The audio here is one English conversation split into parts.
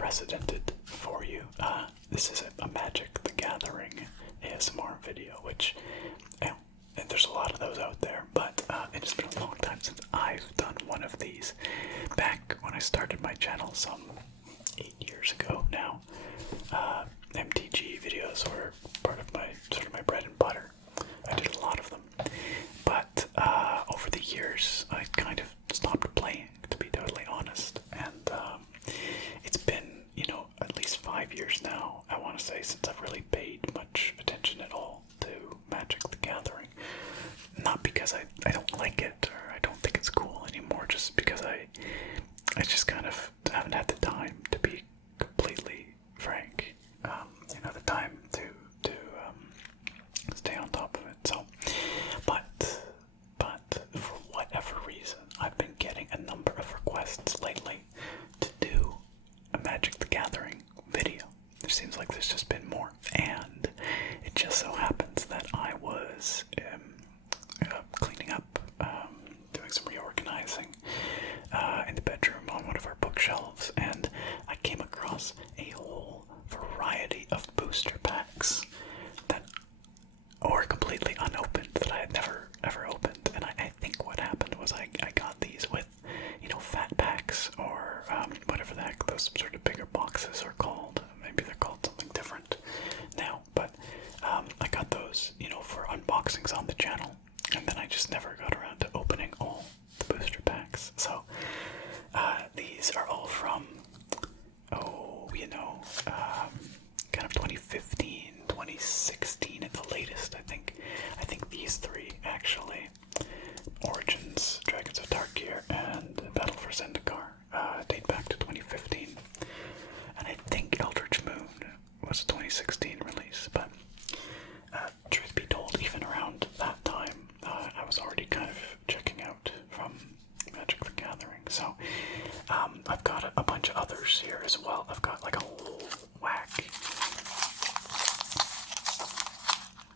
unprecedented for you. This is a Magic the Gathering ASMR video, which, and there's a lot of those out there, but it's been a long time since I've done one of these. Back when I started my channel some 8 years ago now, MTG videos were part of my bread and butter. I did a lot of them, but over the years I kind of stopped playing, to be totally honest, and it's been, at least 5 years now, I want to say, since I've really paid much attention at all to Magic the Gathering. Not because I don't like it or I don't think it's cool anymore, just because I just kind of haven't had the time, to be completely frank. The time to stay on top of it. So, but for whatever reason, I've been getting a number of requests lately to do a Magic the Gathering video. There seems like there's just been more, and it just so happens that I was cleaning up, doing some reorganizing in the bedroom on one of our bookshelves, and I came across a whole variety of booster packs that were completely unopened, that I had never ever opened. And I think what happened was I got these with, fat packs, or whatever the heck those sort of bigger boxes are called. Maybe they're called something different now, but I got those, for unboxings on the channel, and then I just never got around to opening all the booster packs. So these are all from, kind of 2015, 2016 at the latest, I think. I think these three, actually, Origins, Dragons of Tarkir, and Battle for Zendikar, date back to 2015. And I think Eldritch Moon was a 2016 release, but truth be told, even around that time, I was already kind of checking out from Magic the Gathering. So I've got a bunch of others here as well. I've got like a whole whack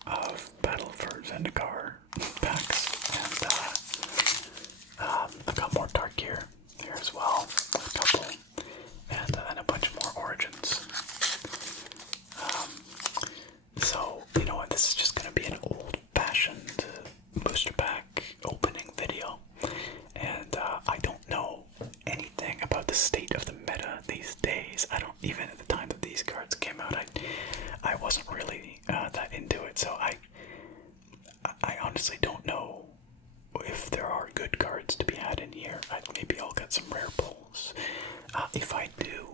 of Battle for Zendikar packs, and I've got more Tarkir here as well, a couple, and a bunch more Origins. So, you know what, this is just going to be an old-fashioned booster pack opening video, and I don't know anything about the state of the meta these days. I don't, even at the time that these cards came out, I wasn't really that into it, so I honestly don't know if there are good cards to be had in here. Maybe I'll get some rare pulls. If I do,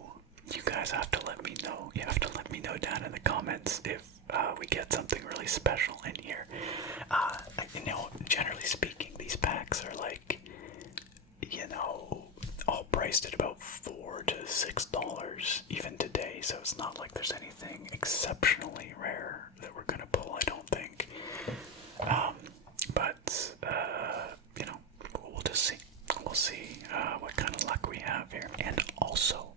you guys have to let me know. You have to let me know down in the comments if we get something really special in here. Generally speaking, these packs are like, all priced at about $4 to $6 even today, so it's not like there's anything exceptionally rare that we're gonna pull, I don't think. But we'll just see. We'll see what kind of luck we have here. And also,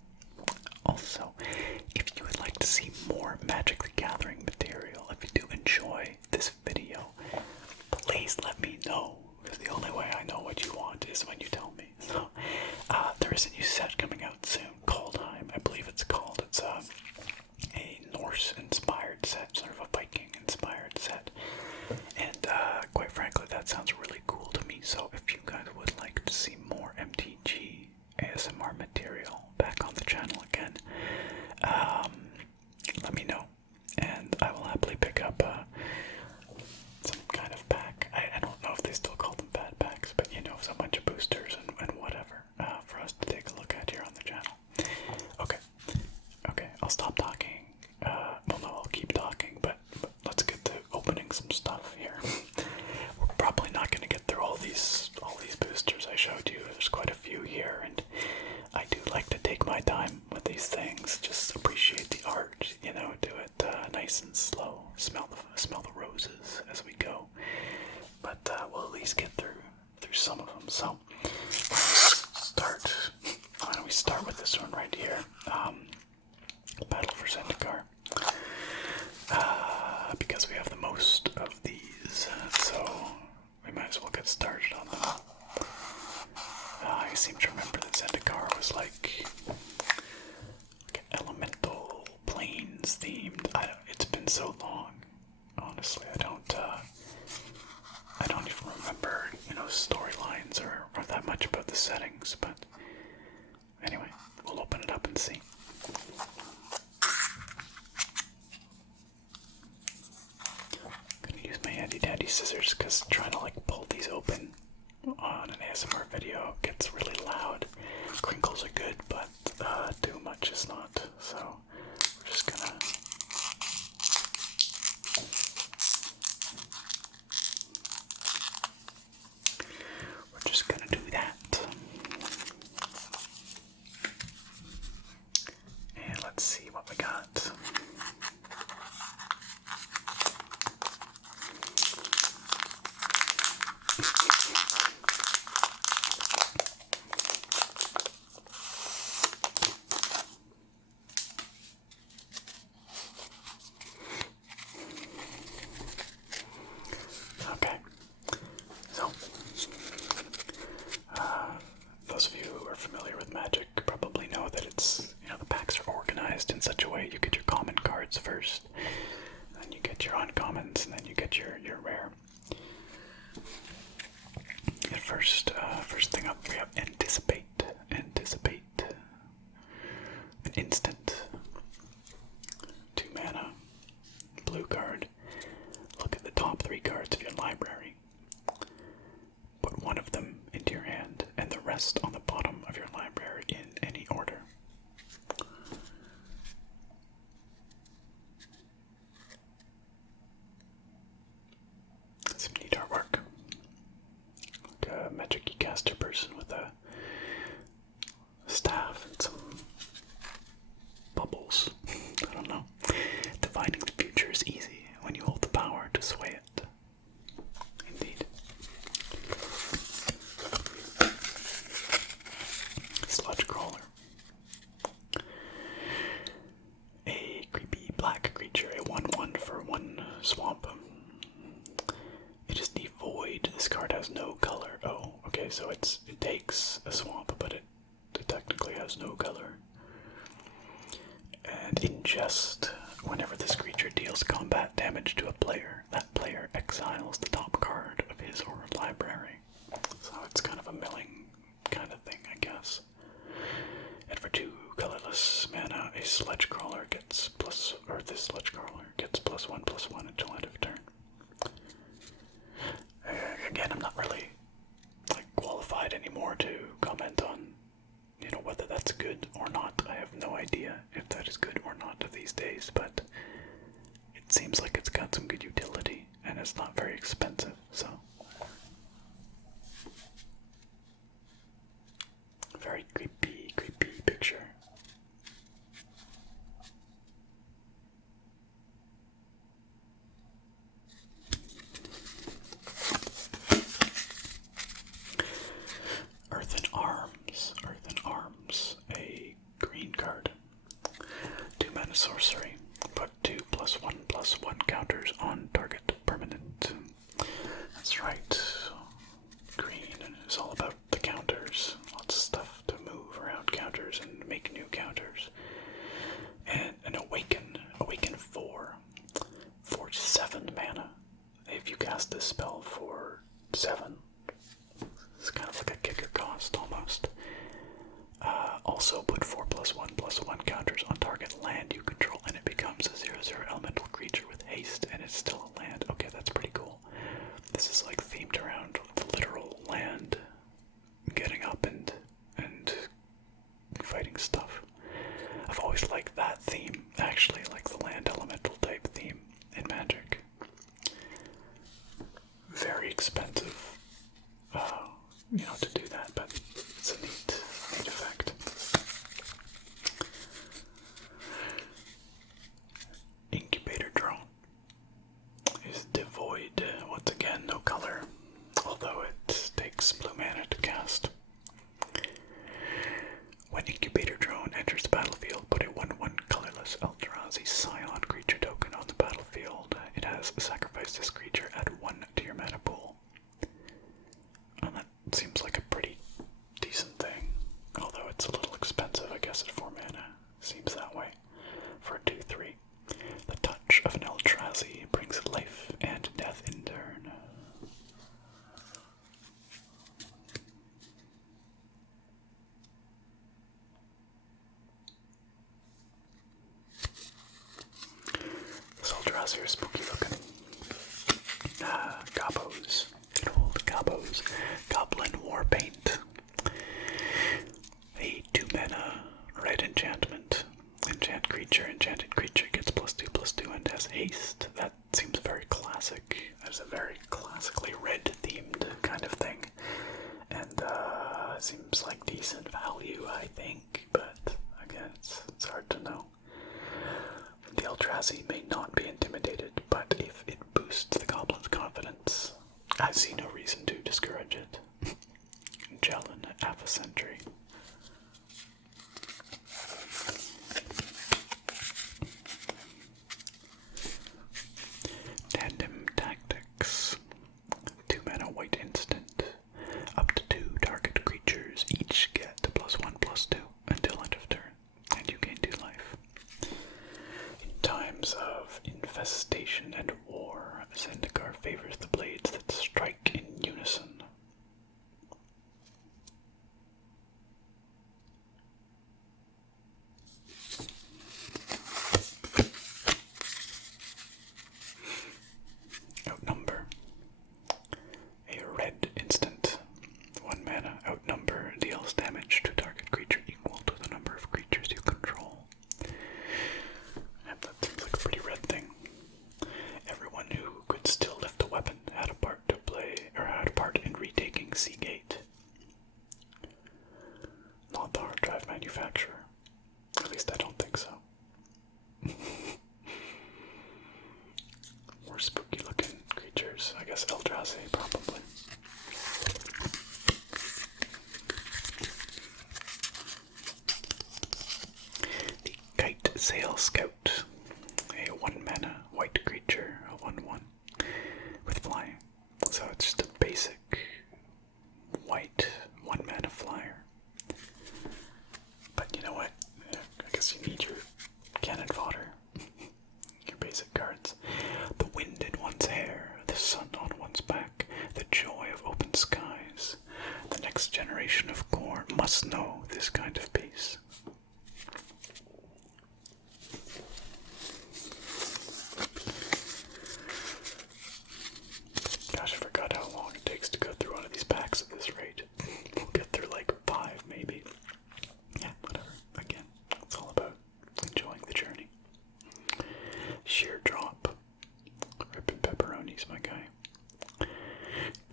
if you would like to see more Magic the Gathering material, if you do enjoy this video, please let me know. Because the only way I know what you want is when you tell me. So, there is a new set coming out soon, Kaldheim, I believe it's called. It's a Norse-inspired set, sort of a Viking-inspired set. And quite frankly, that sounds really cool to me. So if you guys would like to see more MTG ASMR material back on the channel again, let me know, and I will happily pick up some kind of pack. I don't know if they still call them bad packs, but it's a bunch of boosters and whatever for us to take a look at here on the channel. Okay, I'll stop talking. I'll keep talking, but let's get to opening some stuff here. We're probably not going to get through all these boosters I showed you. There's quite a few here, and I do like to take my time with these things. Just appreciate the art, do it nice and slow. Smell the roses as we go. But we'll at least get through some of them. So why don't we start with this one right here? Battle for Zendikar. Because we have the most of these, so we might as well get started on them. I seem to remember that Zendikar was like Dragons themed. It's been so long. Honestly, I don't even remember, storylines or that much about the settings, but anyway, we'll open it up and see. Gonna use my handy dandy scissors because trying to pull these open on an ASMR video gets really loud. Crinkles are good, but too much is not. So we're just gonna do that. And let's see what we got. Okay, so those of you who are familiar with Magic probably know that it's, the packs are organized in such a way you get your common cards first, then you get your uncommons, and then you get your rare. And first thing up, we have Anticipate. An instant. 2 mana. Blue card. Look at the top 3 cards of your library. Put one of them into your hand, and the rest on the bottom of your library in any order. Some neat artwork. Like a magic caster person with a staff and some bubbles. I don't know. Divining the future is easy when you hold the power to sway it. Indeed. Sludge Crawler. A creepy black creature, a 1/1 for 1 swamp. It is devoid. This card has no color. Oh, okay, so it takes a swamp, but it technically has no color. And ingest. Whenever this creature deals combat damage to a player, that player exiles the top card of his or her library. So it's kind of a milling kind of thing, I guess. And for 2 colorless mana, a Sludge Crawler gets this Sludge Crawler gets +1/+1 until end of turn. Again, I'm not really qualified anymore to comment on whether that's good or not. I have no idea if that is good or not these days, but it seems like it's got some good utility and it's not very expensive, so very creepy picture. Earthen Arms, a green card. 2 mana sorcery. Put 2 +1/+1 counters on target permanent. That's right. Green is all about the counters. Lots of stuff to move around counters and make new counters. And an Awaken 4 for 7 mana. If you cast this spell for 7, it's kind of like a kicker cost almost. Also put 4 +1/+1 counters on target land you control, and it becomes a 0/0 elemental creature with haste, and it's still a land. Okay, that's pretty cool. This is themed around the literal land, getting up and fighting stuff. I've always liked that theme, actually, the land elemental type theme in Magic. Very expensive, to do that, but it's a neat effect. Incubator Drone is devoid. Once again, no color, although it takes blue mana to cast. When Incubator Drone enters the battlefield, put a 1/1 colorless Eldrazi Scion creature token on the battlefield. It has sacrificed this creature, add 1 to your mana pool. And that seems like a pretty decent thing, although it's a little expensive, I guess, at 4 mana. Seems that way for a 2/3. those are spooky looking. Gobos. Good old gobos. Goblin War Paint. A 2-mana red enchantment. Enchanted creature gets +2/+2 and has haste. That seems very classic. That's a very classically red themed kind of thing. And seems like decent value, I think, but again, it's hard to know. The Eldrazi may not be intimidated, but if it boosts the goblin's confidence, I see no reason to discourage it. Jellin, half a century. Tandem Tactics. 2-mana white instant. Up to 2 target creatures each get +1/+2 until end of turn, and you gain 2 life. In times of infestation and war, Zendikar favors the blades that strike in unison. Outnumber. A red instant. 1 mana. Outnumber deals damage to target creature equal to the number of creatures you control. And that seems like a pretty red thing. Everyone who could still lift a weapon had a part to play, or had a part in retaking Seagate. Not the hard drive manufacturer. At least I don't think so. More spooky looking creatures. I guess Eldrazi, probably. The Kite Sail Scout. A 1-mana white creature, a 1/1 with flying. So it's just a basic white 1-mana flyer. But you know what? I guess you need your cannon fodder. Your basic cards. The wind in one's hair, the sun on one's back, the joy of open skies. The next generation of core must know this kind of peace. Gosh, I forgot how long it takes to go through one of these packs at this rate. We'll get through like 5 maybe. Yeah, whatever. Again, it's all about enjoying the journey. Sheer Drop. Rippin' pepperonis, my guy.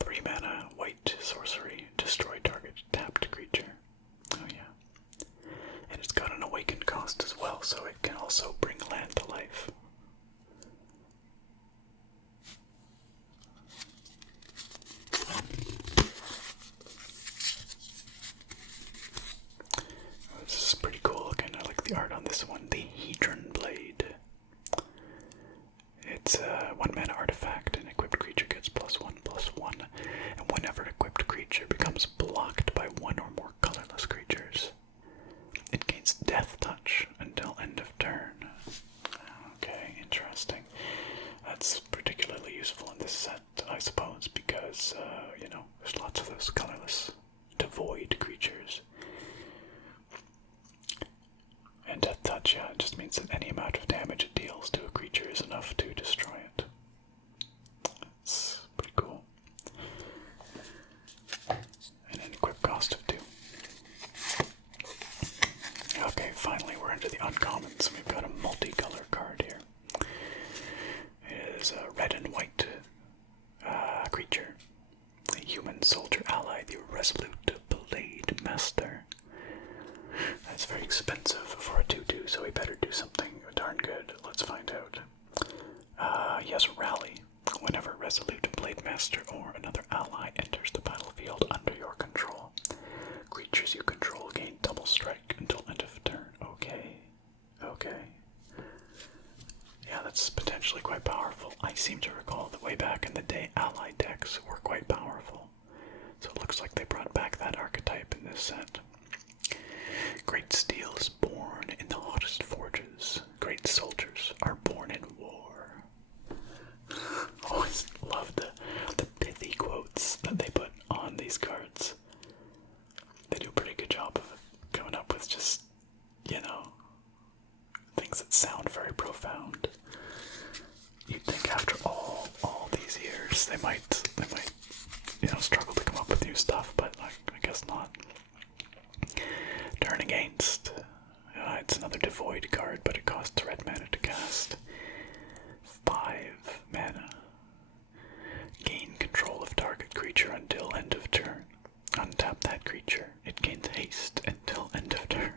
3 mana, white sorcery. Destroy target tapped creature. Oh yeah. And it's got an awakened cost as well, so it can also bring land to life. This is pretty cool looking. I like the art on this one. The Hedron Blade. It's a 1-mana artifact. An equipped creature gets +1/+1. And whenever an equipped creature becomes blocked by 1 or more colorless creatures, it gains Death Touch until end of turn. Okay, interesting. That's particularly useful in this set, I suppose, because, there's lots of those colorless, devoid creatures. And Death Touch, yeah, it just means that any amount of damage it deals to a creature is enough to destroy it. It's pretty cool. And an equip cost of 2. Okay, finally we're into the uncommons. We've got a multicolor card here. It is a red and white creature. A human soldier ally, the Resolute Blade Master. That's very expensive for a 2/2, so we better do something darn good. Let's find out. He has Rally. Whenever Resolute Blade Master or another ally enters the battlefield under your control, creatures you control gain double strike until end of turn. Okay. Yeah, that's potentially quite powerful. I seem to recall that way back in the day, ally decks were quite powerful. So it looks like they brought back that archetype in this set. Great steel is born in the hottest forges. Great soldiers are born in war. Always love the pithy quotes that they put on these cards. They do a pretty good job of coming up with just, things that sound very profound. You you'd think after all these years they might struggle to come up with new stuff, but I guess not. Turn Against. It's another devoid card, but it costs red mana to cast. 5 mana. Gain control of target creature until end of turn. Untap that creature. It gains haste until end of turn.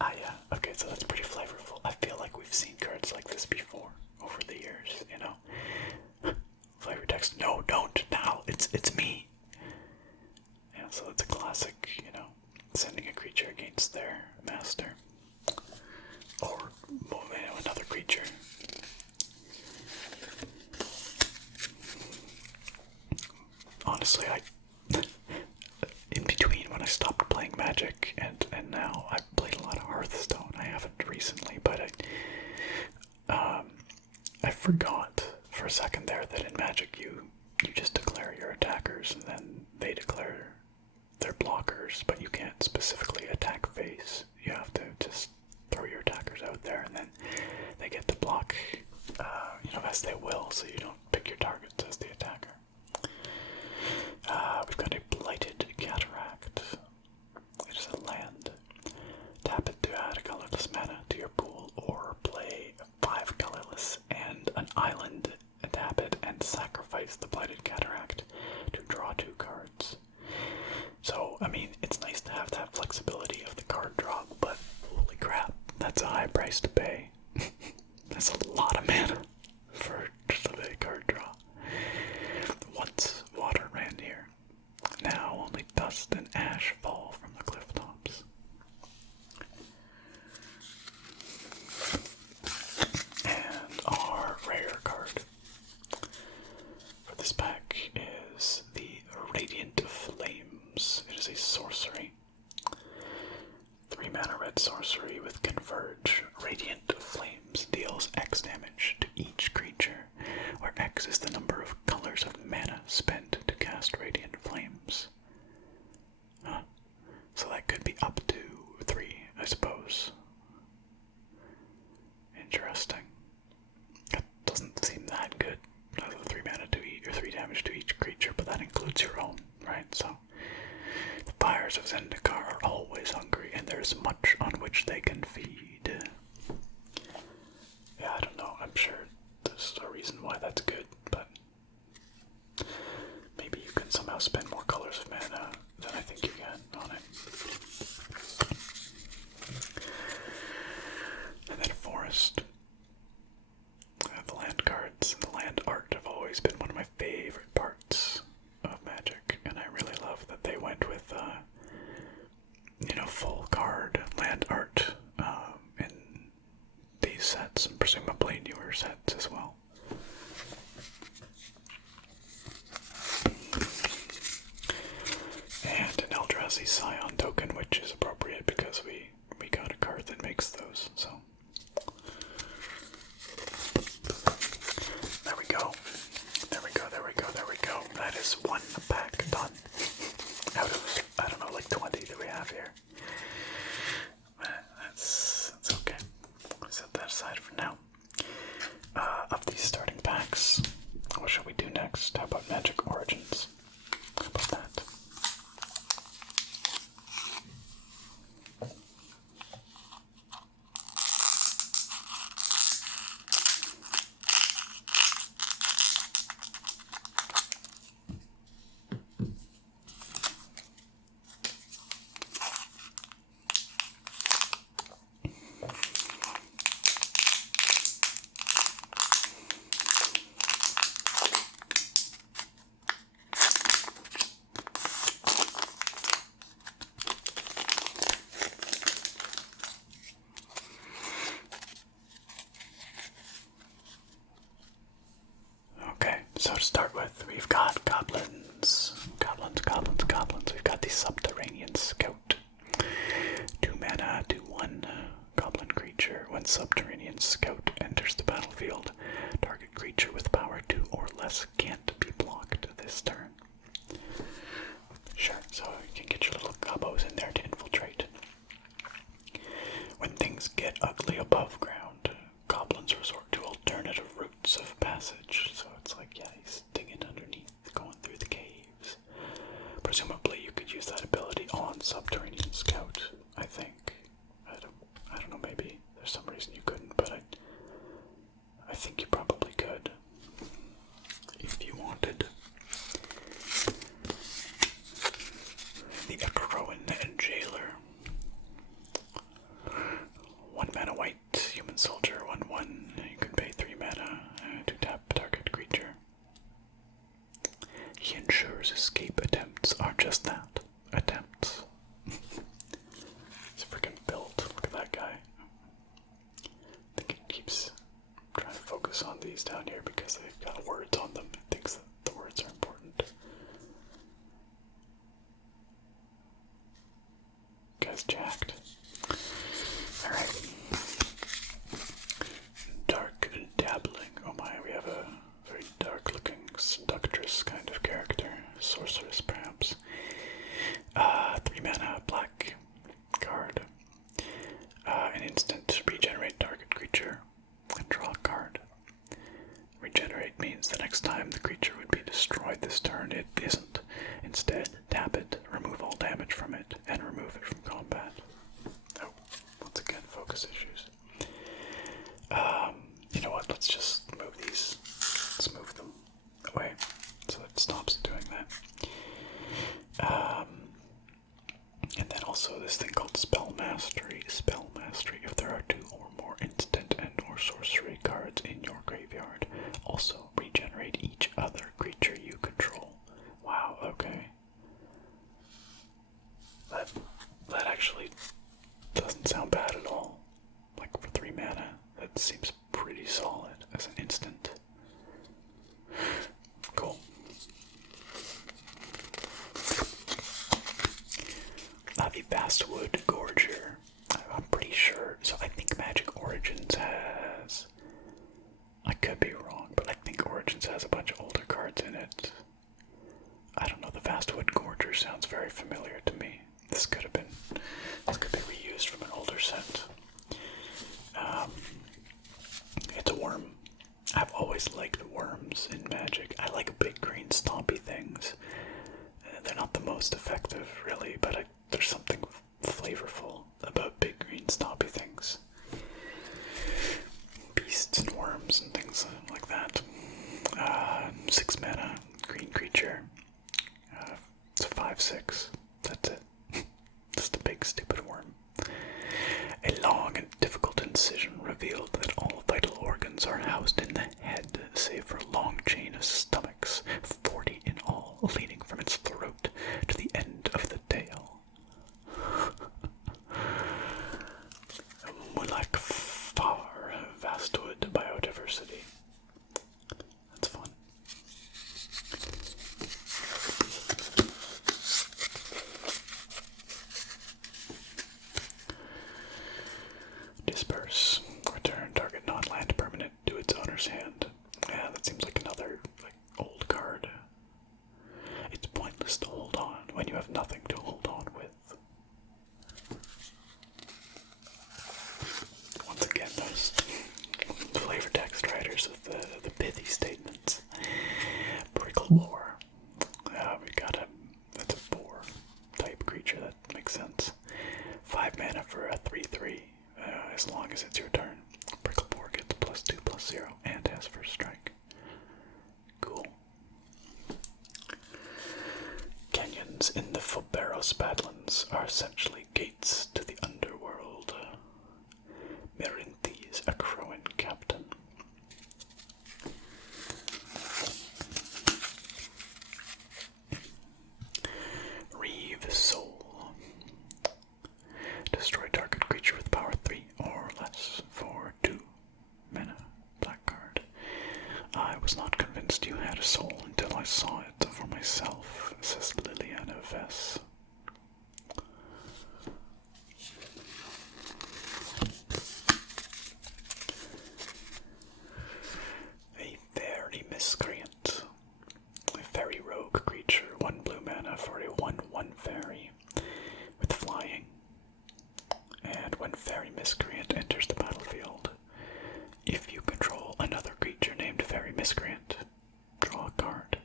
Yeah. Okay, so that's pretty flavorful. I feel like we've seen cards like this before over the years, Flavor text. No, don't now. It's me. Yeah, so it's a classic, sending a creature against their master. Or another creature. Honestly, in between when I stopped playing Magic and now I've played a lot of Hearthstone. I haven't recently, but I forgot for a second there that in Magic you just declare your attackers and then they declare their blockers, but you can't specifically attack face. You have to just throw your attackers out there and then they get to block as they will, so you don't pick your targets as the attacker. We've got a Blighted Cataract. It is a land. Tap it to add a colorless mana to your pool, or play 5 colorless and an island. Tap it and sacrifice the Blighted Cataract to draw 2 cards. So, it's nice to have that flexibility of the card draw, but holy crap, that's a high price to pay. That's a lot of mana for just a card draw. Once water ran here. Now only dust and ash fall from the cliff tops. And our rare card for this pack is the Radiant Flames. It is a sorcery. 3 mana red sorcery with Converge. Radiant Flames deals X damage to each creature, where X is the number of colors of mana spent to cast Radiant Flames. So that could be up to 3, I suppose. Interesting. That doesn't seem that good. 3 mana to each, or 3 damage to each creature, but that includes your own, right? So the fires of Zendikar are always hungry, and there's much on which they can feed. Yeah, I don't know. I'm sure there's a reason why that's good, but maybe you can somehow spend more colors of mana than I think you can on it. And then Forest. The land cards and the land art have always been one of my favorite parts of Magic, and I really love that they went with, full card land art in these sets, and presumably newer sets as well. And an Eldrazi Scion token, which is appropriate because we got a card that makes those, so. There we go. That is 1 pack done. Out of, I don't know, like 20 that we have here. That's okay. I'll set that aside for now. Of these starting packs, what should we do next? How about Magic Origins? How about that? So to start with, we've got goblins. We've got the Subterranean Scout. 2 mana, 2/1 goblin creature. When Subterranean Scout enters the battlefield, target creature with power 2 or less can't be blocked this turn. Sure, so you can get your little combos in there to infiltrate. When things get ugly above ground, goblins resort to alternative routes of Soldier 1/1. You can pay 3 mana to tap target creature. He ensures escape attempts are just that. Attempts. It's freaking built. Look at that guy. I think he keeps trying to focus on these down here because they've got words on them. He thinks that the words are important. Guy's jacked. Alright. Dark Dabbling. Oh my, we have a very dark looking seductress kind of character. Sorceress, perhaps. 3 mana, black card. An instant, regenerate target creature and draw a card. Regenerate means the next time the creature would be destroyed this turn, it isn't. Instead, tap it, remove all damage from it, and remove it from combat. Oh, once again, focus issues. You know what, let's just move these. Let's move them away so it stops doing that. And then also this thing called Spell Mastery. Spell Mastery. If there are 2 or more instant and or sorcery cards in your graveyard, also regenerate each other creature you control. Wow, okay. That actually doesn't sound bad at all. Like for 3 mana, that seems pretty solid as an instant. Cool. The Vastwood Gorger. I'm pretty sure. So I think Magic Origins has. I could be wrong, but I think Origins has a bunch of older cards in it. I don't know. The Vastwood Gorger sounds very familiar to me. This could be reused from an older set. It's a worm. I've always liked worms in Magic. I like big green stompy things. They're not the most effective, really, but there's something flavorful about big green stompy things. Beasts and worms and things like that. 6 mana, green creature. It's a 5/6. That's it. Just a big stupid worm. A long and difficult incision revealed that all vital organs are housed in the head, save for a long chain of stomachs, 40 in all, leading from its throat to the end of the tail. Mulak Far, Vastwood Biodiversity. That's fun. Disperse. Return target non-land permanent to its owner's hand. Yeah, that seems like another old card. It's pointless to hold on when you have nothing to hold on with. Once again, those flavor text writers with the pithy statements. Prickle Boar. We got that's a boar type creature, that makes sense. 5 mana for a 3/3. As long as it's your turn. Prickle Boar gets +2/+0 and has first strike. Cool. Canyons in the Foberos Badlands are essentially gates to the underworld. Merinthes, a Crowan captain. Reeve Soul. Destroy target creature with power 3 or less for 2 mana. Black card. I was not convinced you had a soul until I saw it for myself, says Liliana Vess. A Fairy Miscreant. A fairy rogue creature, 1 blue mana for a 1/1 fairy with flying. And when Fairy Miscreant enters the battlefield, if you control another creature named Fairy Miscreant, draw a card.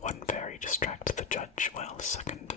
1 fairy distracts the judge while 2nd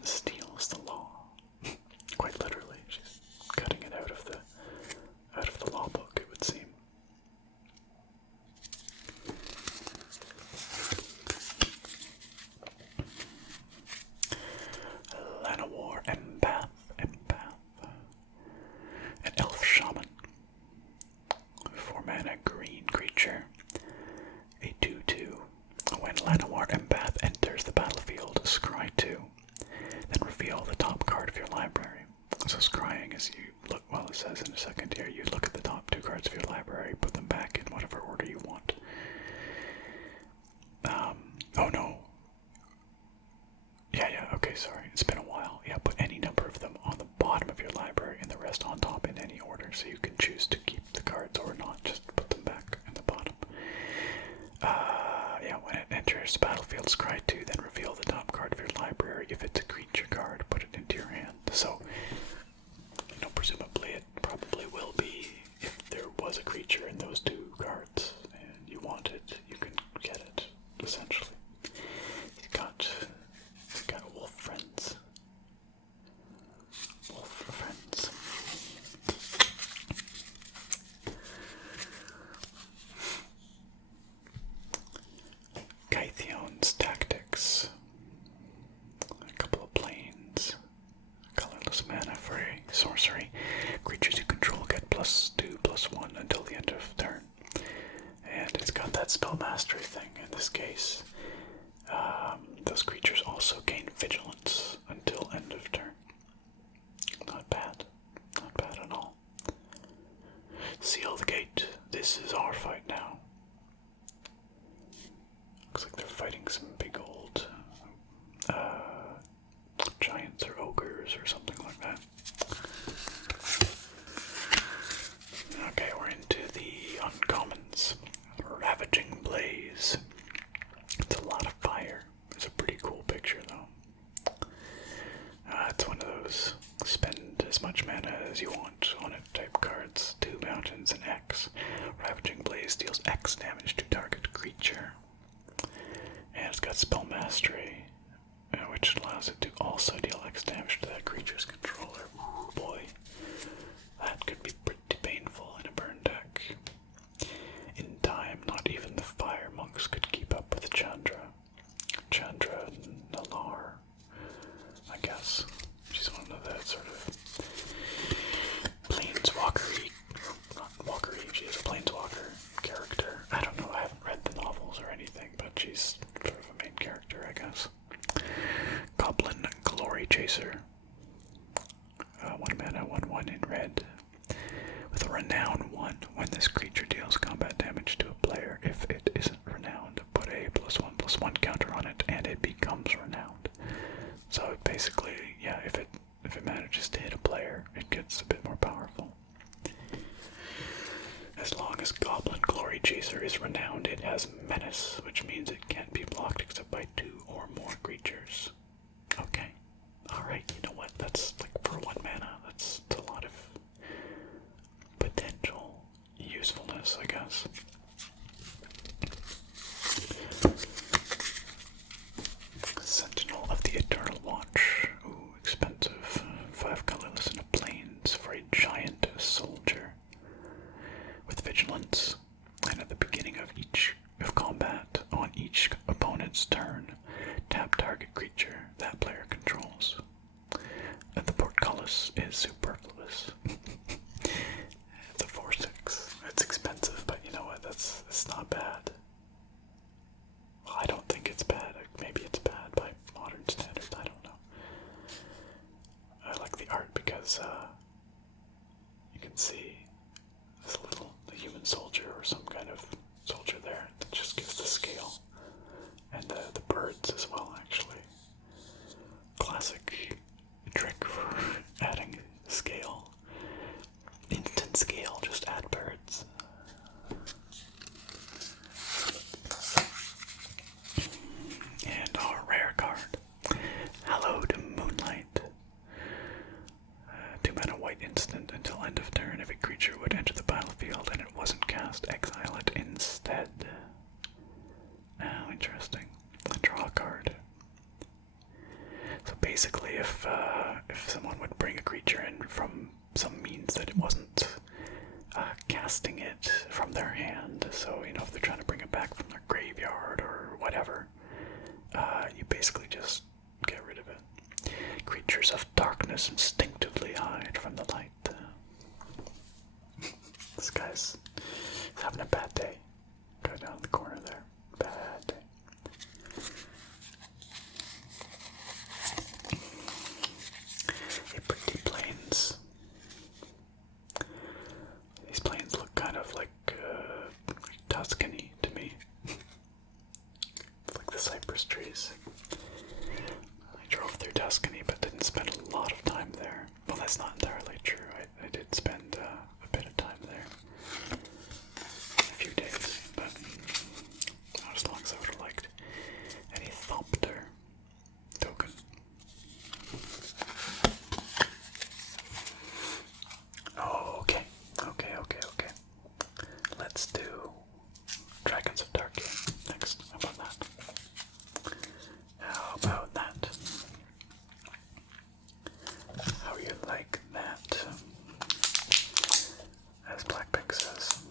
okay, sorry, it's been a while. Yeah, put any number of them on the bottom of your library and the rest on top in any order, so you can choose to keep the cards or not. Just put them back in the bottom. Yeah, when it enters the battlefield, scry 2, then reveal the top card of your library. If it's a creature card, put it into your hand. So, presumably it probably will be if there was a creature in those two cards and you want it, you can get it, essentially. He's got wolf friends. Wolf friends. Kythion's Tactics. A couple of planes. Colorless mana for a sorcery. Creatures you control get +2/+1 until the end of turn. And it's got that spell mastery thing in this case. Those creatures also gain vigilance until end of turn. Not bad. Not bad at all. Seal the gate. This is our fight now. Looks like they're fighting some big old giants or ogres or something like that. Okay, we're into the uncommons. Ravaging Blaze. It's a lot of fire. It's a pretty cool picture, though. It's one of those spend as much mana as you want on it type cards. 2 mountains and X. Ravaging Blaze deals X damage to target creature. And it's got spell mastery, which allows it to also deal X damage to that creature's controller. Ooh, boy. That could be pretty painful in a burn deck. In time, not even the fire monks could keep up with Chandra. Chandra Nalar, I guess. She's one of the sort of planeswalker-y, not walker-y, she's a planeswalker character. I don't know, I haven't read the novels or anything, but she's sort of a main character, I guess. Goblin Glory Chaser. 1 mana, 1/1 in red. With a renown 1, when this creature deals combat damage to a player, if it isn't renowned, put a +1/+1 counter on it, and it becomes renowned. So basically, yeah, if it manages to hit a player, it gets a bit more powerful. As long as Goblin Glory Chaser is renowned, it has menace, which means it can't be blocked except by 2 or more creatures. Okay. Alright, you know what? That's like for 1 mana, that's a lot of potential usefulness, I guess. Sentinel of the Eternal Watch. Ooh, expensive. 5 colorless and a plains for a giant soldier. With vigilance, and at the beginning of combat, on each opponent's turn, tap target creature that player controls. The portcullis is superfluous. It's a 4/6. It's expensive, but you know what? It's not bad. Well, I don't think it's bad. Maybe it's bad by modern standards. I don't know. I like the art because you can see this little human soldier or some kind of soldier there that just gives the scale. And the birds as well, actually. Classic trick for adding scale. Instant scale, just add birds. And our rare card, Hallowed Moonlight. 2 mana white instant until end of turn. If a creature would enter the battlefield and it wasn't cast, exile it instead. Oh, interesting. Draw a card. So basically, if someone would bring a creature in from some means that it wasn't casting it from their hand, so if they're trying to bring it back from their graveyard or whatever, you basically just get rid of it. Creatures of darkness instinctively hide from the light. This guy's having a bad day. Go down the corner there. Bad day. Hey, pretty plains. These plains look kind of like Tuscany to me. It's like the cypress trees. I drove through Tuscany let's do Dragons of Tarkir next. How about that? How about that? How you like that? As Blackpink says.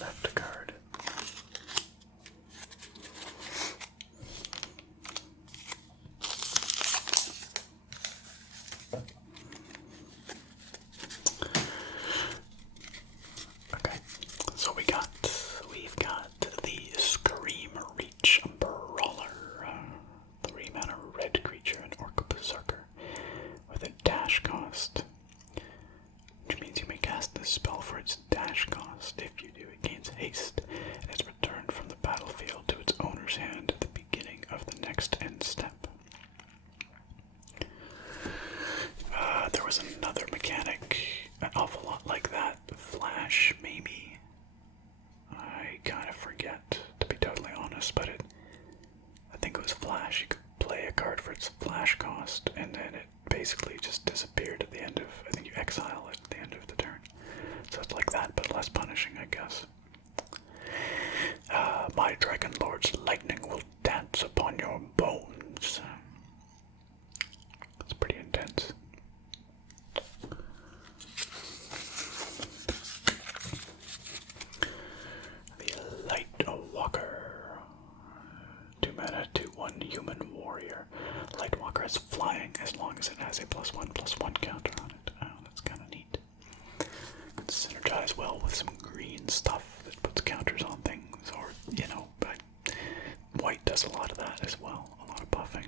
Left card. Okay, so we've got the Scream Reach Brawler, 3 mana red creature, an Orc Berserker, with a dash cost, which means you may cast this spell for its dash cost. If you do, it gains haste and is returned from the battlefield to its owner's hand at the beginning of the next end step. There was another mechanic, an awful lot like that. Flash, maybe. I kind of forget, to be totally honest, but I think it was Flash. You could play a card for its flash cost, and then it basically just disappeared at the end of, I think you exile it at the end of the turn. So it's like that, but less punishing, I guess. My Dragon Lord's lightning will dance upon your bones. That's pretty intense. The Light Walker. 2 mana, 2/1 human warrior. Light Walker has flying as long as it has a +1/+1 counter on it. Oh, that's kind of neat. Can synergize well with some green stuff that puts counters on things, or, but white does a lot of that as well, a lot of buffing.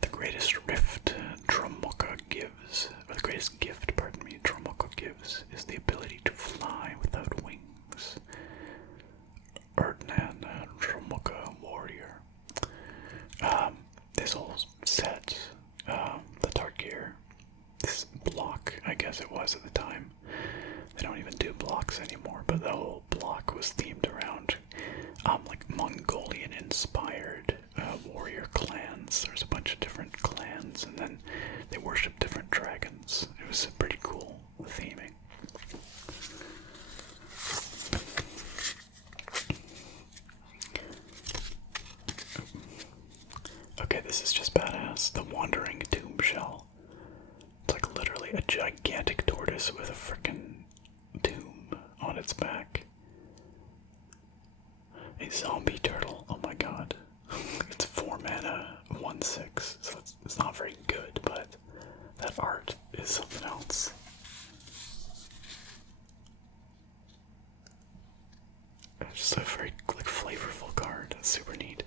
The greatest rift Dromoka gives, or the greatest gift, pardon me, Dromoka gives, is the ability to fly without wings. Erdnan Dromoka Warrior. This whole set, the Tarkir, this block, I guess it was at the time. They don't even do blocks anymore, but the whole block was themed around like Mongolian-inspired warrior clans. There's a bunch of different clans, and then they worship different dragons. It was pretty cool, the theming. Okay, this is just badass. The Wandering Tomb Shell. It's like literally a gigantic tortoise with a frickin' tomb on its back. A zombie turtle. Oh my god. It's 4 mana, 1/6. So it's not very good, but that art is something else. It's just a very flavorful card. It's super neat.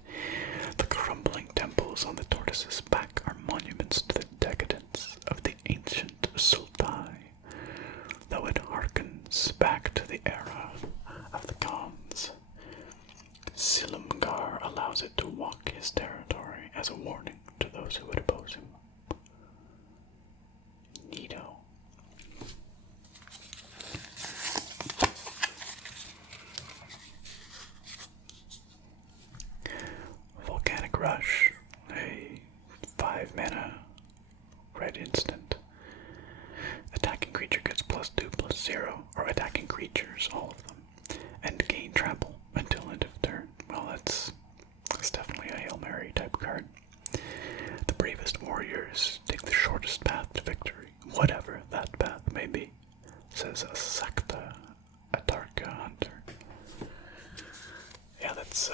The crumbling temples on the tortoise's back are monuments to the decadence of the ancient Sultai, though it harkens back to the era of the Khans. Silumgar allows it to walk his territory as a warning to those who would oppose him. Neato. Volcanic Rush, a 5 mana red instant. Attacking creature gets +2/+0, or attacking creatures, all of them, and gain trample until end of turn. Well, that's definitely a Hail Mary type card. The bravest warriors take the shortest path to victory, whatever that path may be, says a Sakta, a Tarka hunter. Yeah, that's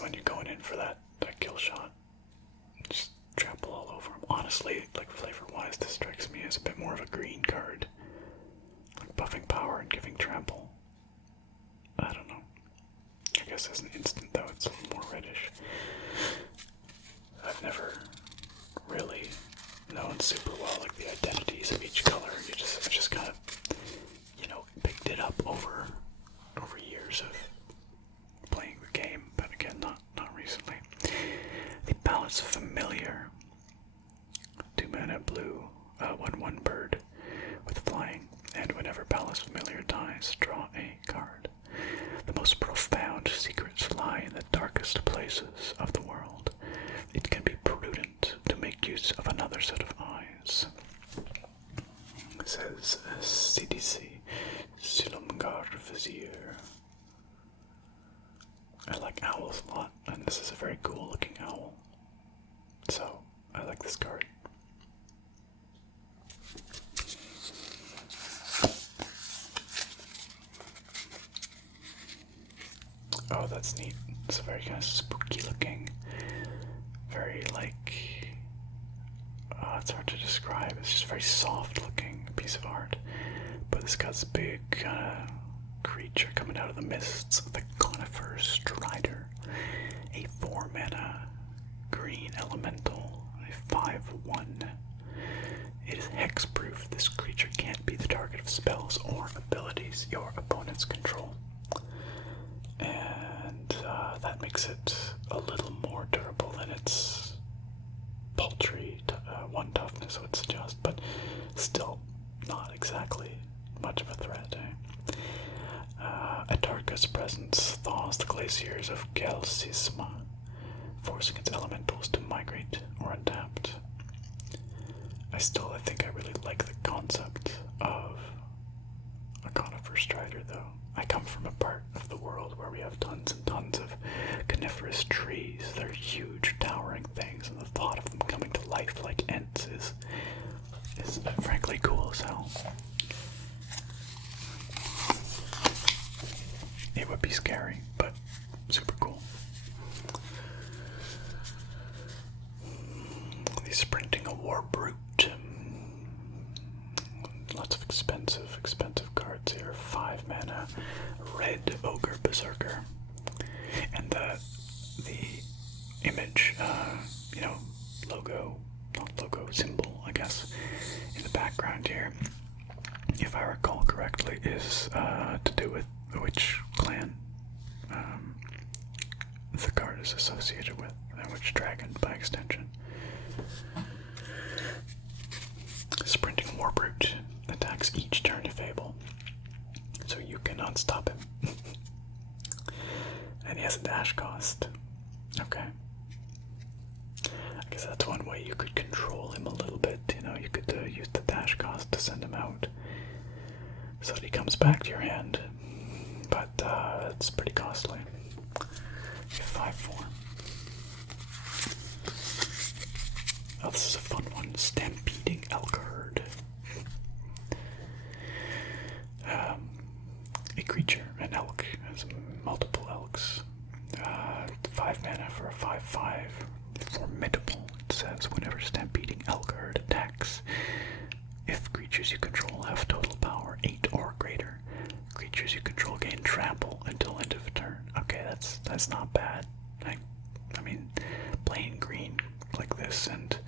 when you're going in for that kill shot. Just trample all over him. Honestly, flavor-wise, this strikes me as a bit more of a green card. Like buffing power and giving trample. I don't know. I guess as an instant, though, it's more reddish. I've never really known super well the identities of each color. I just kind of, picked it up over years of playing the game, but again, not recently. Palace Familiar. 2 mana blue, 1/1 bird with flying, and whenever Palace Familiar dies, draw a card. The most profound secrets lie in the darkest places of the world. It can be prudent to make use of another set of eyes. It says CDC, Silumgar Vizier. I like owls a lot, and this is a very cool looking owl. So, I like this card. Oh, that's neat. It's a very kind of spooky looking, very it's hard to describe. It's just a very soft looking piece of art. But this guy's big creature coming out of the mists, the Conifer Strider, a 4 mana green elemental, a 5/1. It is hexproof. This creature can't be the target of spells or abilities your opponents control. And that makes it a little more durable than its paltry 1 toughness would suggest, but still not exactly much of a threat. Atarka's presence thaws the glaciers of Gelsisma, forcing its elementals to migrate or adapt. I think I really like the concept of a Conifer Strider, though. I come from a part of the world where we have tons and tons of coniferous trees. They're huge, towering things, and the thought of them coming to life like Ents is frankly cool as hell. It would be scary, but super cool. He's sprinting a war brute. Lots of expensive cards here. 5 mana, red ogre berserker, and the image, symbol, I guess, in the background here, if I recall correctly, is to do with which clan the card is associated with, and which dragon by extension. Sprinting Warbrute attacks each turn if able, so you cannot stop him. And he has a dash cost. Okay. I guess that's one way you could control him a little bit. You could use the dash cost to send him out so that he comes back to your hand. But it's pretty costly. 5/4. Oh, this is a fun one. Stampeding Elkherd. A creature, an elk, has multiple elks. 5 mana for a 5/5. Formidable, it says. Whenever Stampeding Elkherd attacks, if creatures you control have total power 8 or greater, creatures you control gain trample until end of turn. Okay, that's not bad. I mean, playing green like this and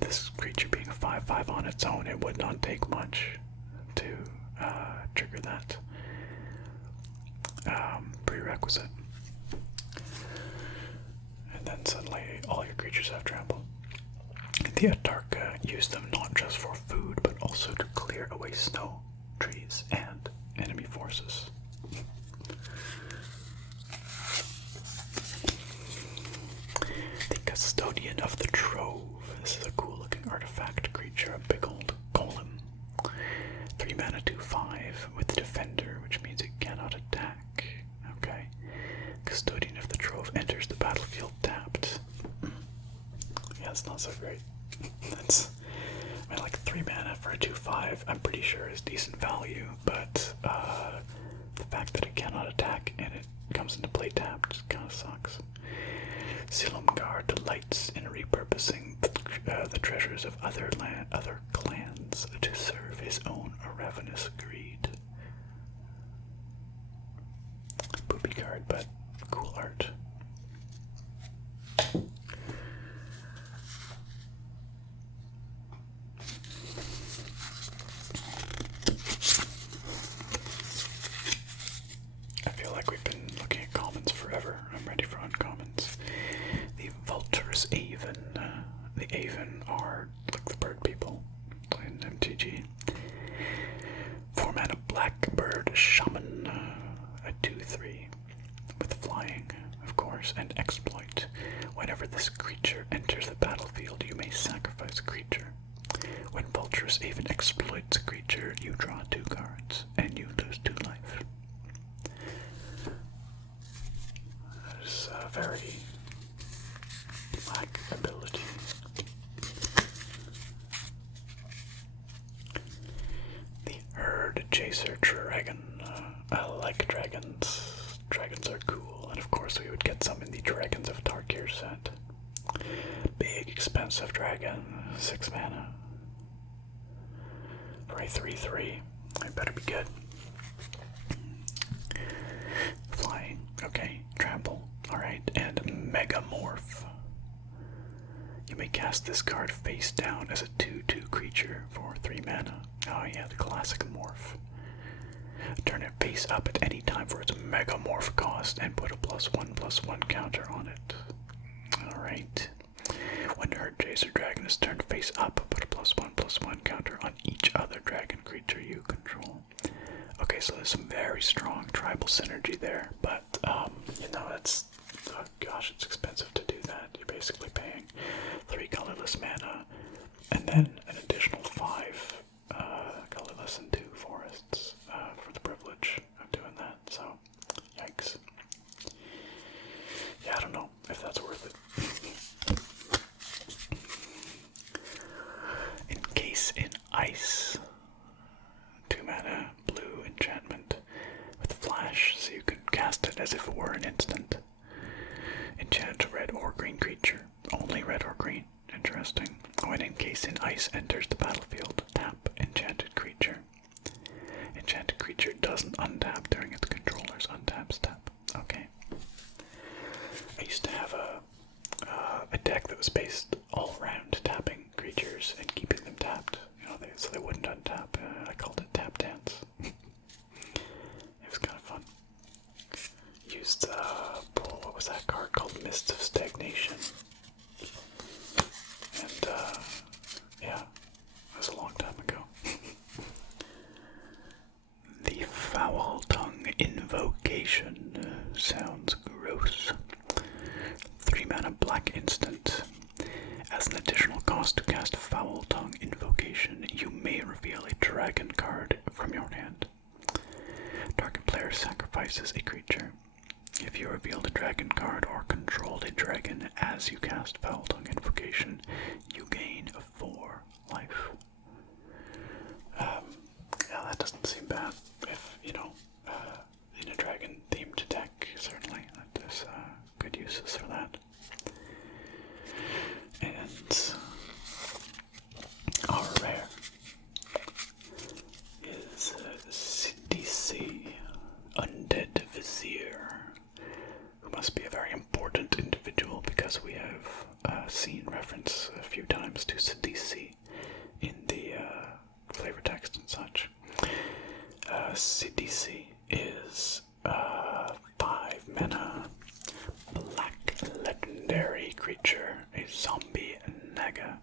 this creature being a 5/5 on its own, it would not take much to trigger that prerequisite. And then suddenly all your creatures have trample. The Atarka use them not just for food, but also to clear away snow, trees, and enemy forces. The Custodian of the Trove. This is a cool looking artifact creature, a big old golem. 3 mana, 2/5 with Defender, which means it cannot attack. Okay. Custodian of the Trove enters the battlefield tapped. Yeah, that's not so great. Like 3 mana for a 2/5, I'm pretty sure is decent value, but the fact that it cannot attack and it comes into play tapped kind of sucks. Silumgar delights in repurposing the treasures of other clans to serve his own ravenous greed. Poopy card, but cool art. I feel like we've been looking at commons forever. I'm ready for uncommons. The Vulture's Aven. Whenever this creature enters the battlefield, you may sacrifice a creature. When Vulturous even exploits a creature, you draw 2 cards, and you lose 2 life. That is a very black ability. The Herd Chaser Dragon. I like dragons. Dragons are cool, and of course we would get some in the Dragons of Tarkir set. Big, expensive dragon, 6 mana. For a 3/3, it better be good. Flying, okay, trample, alright, and Megamorph. You may cast this card face down as a 2/2 creature for 3 mana. Oh yeah, the classic morph. Turn it face up at any time for its Megamorph cost and put a +1/+1 counter on it. Alright. When Herd Chaser Dragon is turned face up, put a +1/+1 counter on each other dragon creature you control. Okay, so there's some very strong tribal synergy there, but, you know, it's, oh gosh, it's expensive to do that. You're basically paying 3 colorless mana, and then an additional 5 colorless and 2 forests for the privilege of doing that, so, yikes. Yeah, I don't know if that's worth it. Encase in Ice. 2 mana, blue enchantment with flash, so you can cast it as if it were an instant. Enchant a red or green creature. Only red or green. Interesting. When Encase in Ice enters the battlefield, tap enchanted creature. Enchanted creature doesn't untap during its controller's untap step. Okay. I used to have a deck that was based all around tapping creatures and keeping them tapped, you know, so they wouldn't untap. I called it Tap Dance. It was kind of fun. Used, what was that card called? Mists of Stagnation. And, yeah, that was a long time ago. The Foul Tongue Invocation sounds gross. 3 mana black instant. As an additional cost to cast Foul Tongue Invocation, you may reveal a dragon card from your hand. Target player sacrifices a creature. If you revealed a dragon card or controlled a dragon as you cast Foul Tongue Invocation, you gain 4 life. Yeah, that doesn't seem bad. If, you know, in a dragon-themed deck, certainly, there's good uses for that. And our rare is CDC, Undead Vizier, who must be a very important individual because we have seen reference a few times to CDC in the flavor text and such. CDC is 5 mana, black legendary creature, a zombie naga.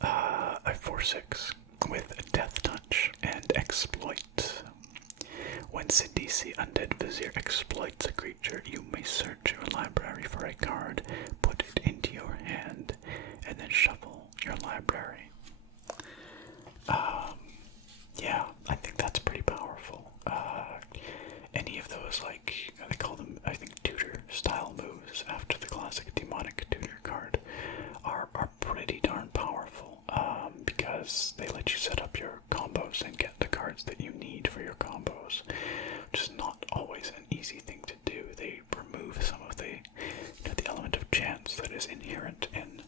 A 4/6 with Death Touch and Exploit. When CDC Undead Vizier exploits a creature, you may search your library for a card, put it into your hand, and then shuffle your library. Yeah, I think that's pretty powerful. Any of those, like, they call them, I think, tutor-style moves after the classic demonic tutor card are pretty darn powerful, because they let you set up your combos and get the cards that you need for your combos, which is not always an easy thing to do. They remove some of the, you know, the element of chance that is inherent in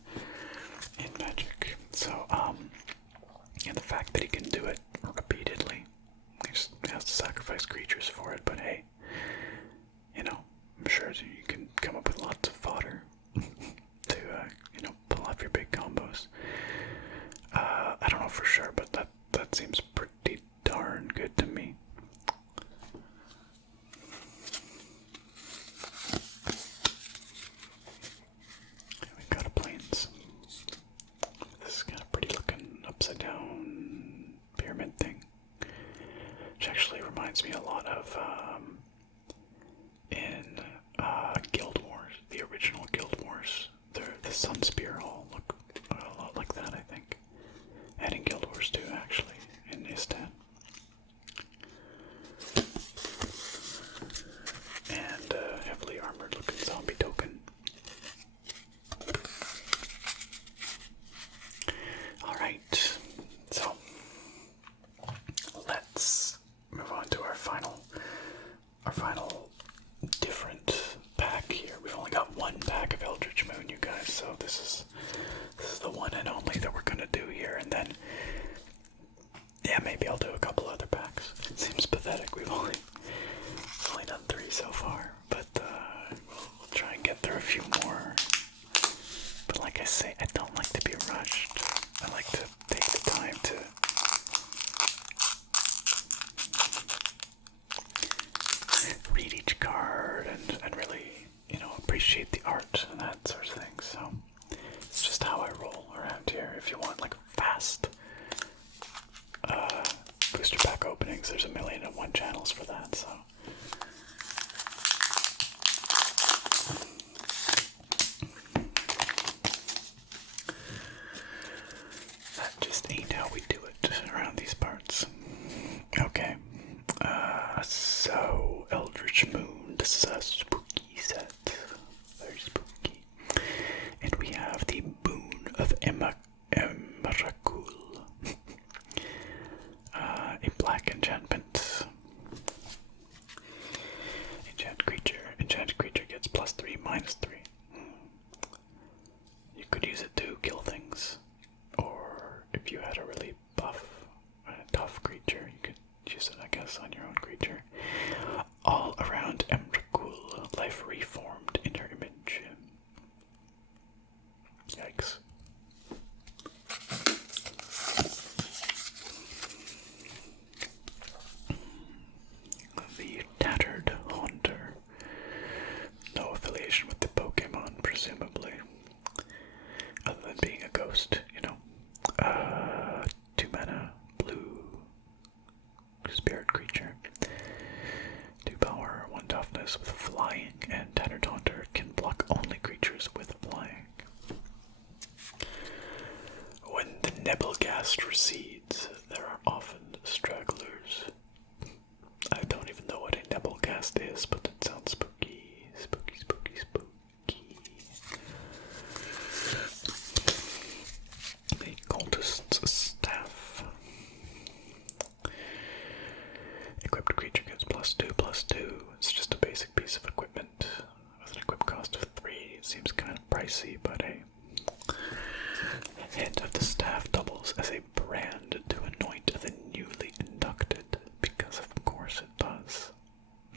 Magic. So, yeah, the fact that he can do it repeatedly, he just has to sacrifice creatures for it, but hey, you know, I'm sure you can come up with lots of fodder to, you know, pull off your big combos. I don't know for sure, but that seems pretty darn good to me. We've got a plains. This is kind of pretty looking upside down pyramid thing, which actually reminds me a lot of in Guild Wars, the original so this is the one and only that we're gonna do here, and then yeah, maybe I'll do a couple other packs. It seems pathetic. We've only done 3 so far, but we'll try and get through a few more. But like I say, I don't like to be rushed. I like to take the time to read each card and really, appreciate the art and that sort of thing. So it's just how I roll around here. If you want like fast booster pack openings, there's 1,000,001 channels for that. So that just ain't how we do it around these parts. Okay, so Eldritch Moon. This is a spooky set, very spooky, and we have the Boon of Emrakul. A black enchantment. Enchanted creature gets +3, -3. You could use it to kill things, or if you had a really tough creature, you could use it, I guess, on your own creature. All around Emrakul, life reformed in her image. Yikes. The Tattered Haunter. No affiliation with the Pokemon, presumably. Other than being a ghost, 2 mana, blue, spirit creature. 2 power, 1 toughness with flying, and Tattered Haunter can block only creatures with flying. When the Nebelgast recedes, there are often stragglers. I don't even know what a Nebelgast is, but it sounds spooky. Spooky, spooky, spooky. A cultist's staff. Equipped creature gets +2/+2. It's just a basic piece of equipment with an equip cost of 3. It seems kind of pricey, but a head of the staff doubles as a brand to anoint the newly inducted, because of course it does.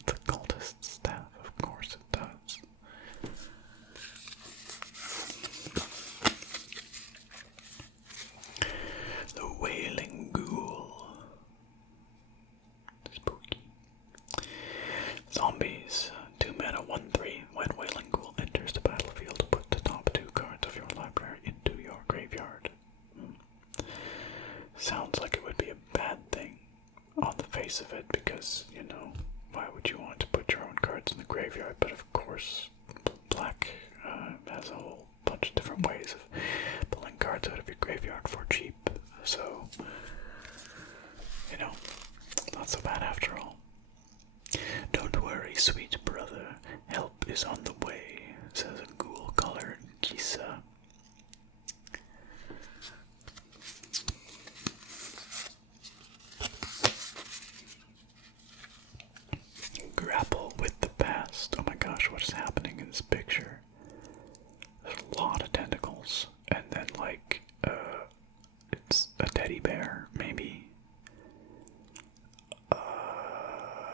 The cultist staff, of course it does. The Wailing Ghoul. Spooky. Zombies. 2 mana, 1/3. When Wailing Ghoul enters the battlefield, put the top 2 cards of your library into your graveyard. Sounds like it would be a bad thing on the face of it, because, why would you want to put your own cards in the graveyard? But of course, Black has a whole bunch of different ways of pulling cards out of your graveyard for cheap. So, not so bad after all. Don't worry, sweet brother. Help is on the way, says a ghoul-colored Kisa. Grapple with the past. Oh my gosh, what is happening in this picture? There's a lot of tentacles, and then it's a teddy bear, maybe.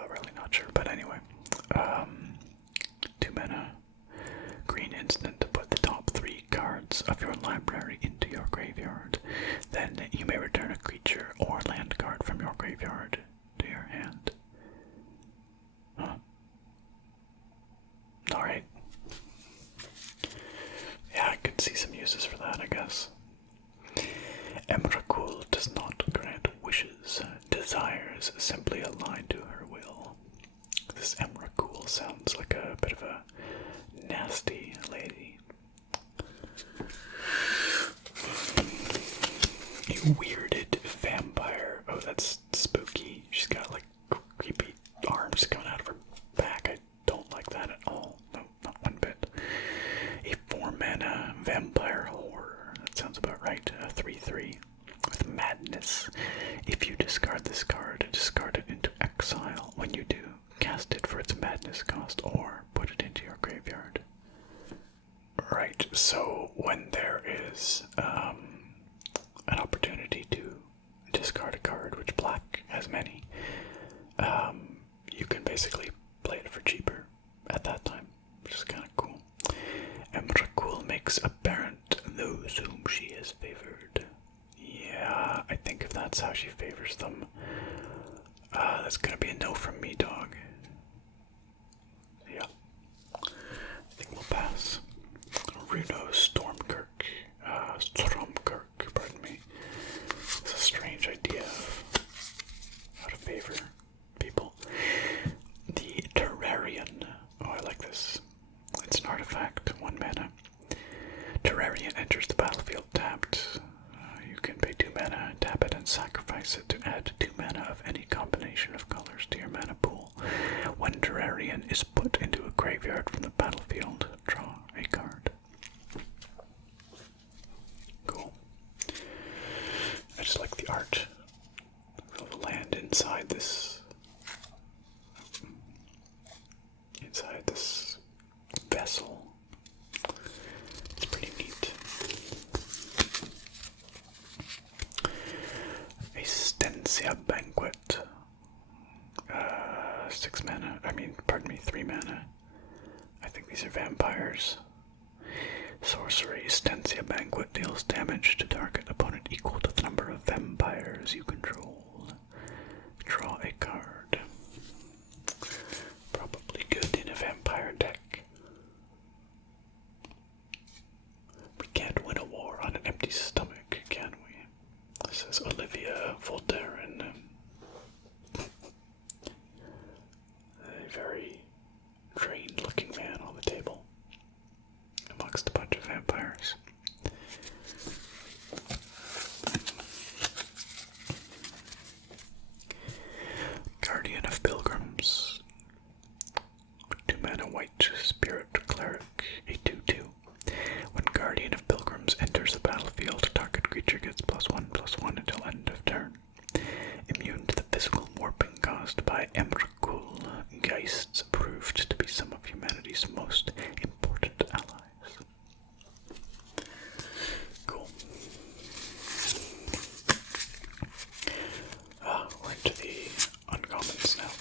Really not sure, but anyway. 2 mana, green instant to put the top 3 cards of your library into your graveyard. Then you may return a creature or land card from your graveyard to your hand. Huh. Alright. Yeah, I could see some uses for that, I guess. Emrakul does not grant wishes. Desires simply align to her will. This Emrakul sounds like a bit of a nasty lady. A weirded vampire. Oh, that's spooky. She's got creepy arms coming out of her back. I don't like that at all. No, not one bit. A 4 mana vampire horror. That sounds about right. A 3/3 with madness. If you discard this card, discard it into exile. When you do, cast it for its madness cost or put it into your graveyard. Right, so when there is an opportunity to discard a card, which black has many, you can basically play it for cheaper at that time, which is kind of cool. Emrakul makes apparent those whom she has favored. Yeah, I think if that's how she favors them, that's gonna be a no from me, dog. Yeah, I think we'll pass. Runo Stormkirk, pardon me. It's a strange idea of how to favor people. The Terrarian. Oh, I like this. It's an artifact, 1 mana. Terrarian enters the battlefield tapped. You can pay 2 mana, tap it, and sacrifice it to add 2 mana of any combination of colors to your mana pool. When Terrarian is put into a graveyard from the battlefield, draw a card. Cool. I just like the art of the land inside this vessel. It's pretty neat. A Stensia Banquet. 6 mana. Pardon me, 3 mana. I think these are vampires. Sorcery. Stensia Banquet deals damage to target opponent equal to the number of vampires you control. Draw a card. Probably good in a vampire deck. We can't win a war on an empty stomach, can we? This is Olivia Volderin. A very drained looking man on the table amongst a bunch of vampires. Guardian of Pilgrims. 2 mana white spirit cleric, a 2/2. When Guardian of Pilgrims enters the battlefield, target creature gets +1/+1 until end of turn. Immune to the physical warping caused by Emrakul, Geists proved to be some of humanity's most important allies. Cool. We're into the uncommons now.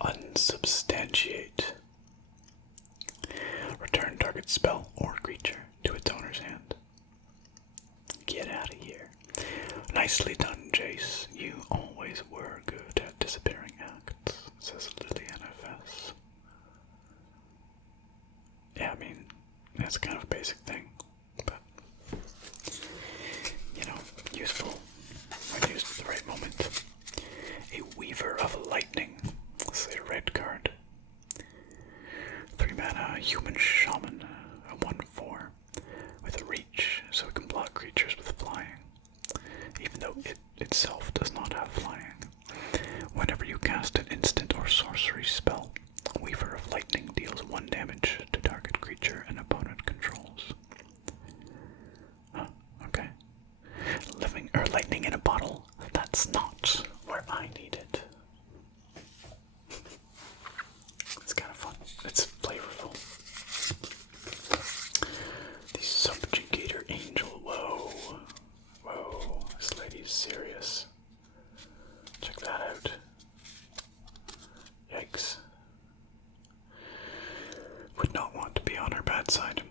Unsubstantiate. Return target spell or creature to its owner's hand. Get out of here. Nicely done, Jace. You always were good at disappearing acts, says Lillian FS. Yeah, that's kind of a basic thing, but, useful when used at the right moment. A Weaver of Lightning. Let's say a red card. 3 mana, Human Shaman, a 1/4, with a reach, so it can block creatures with flying, even though it itself does not have flying. Whenever you cast an instant or sorcery spell, Weaver of Lightning deals 1 damage to target creature an opponent controls. Okay. Lightning in a bottle, that's not where I need it. It's kind of fun. It's flavorful. The Subjugator Angel. Whoa. This lady's serious. Check that out. Yikes. Would not want to be on her bad side.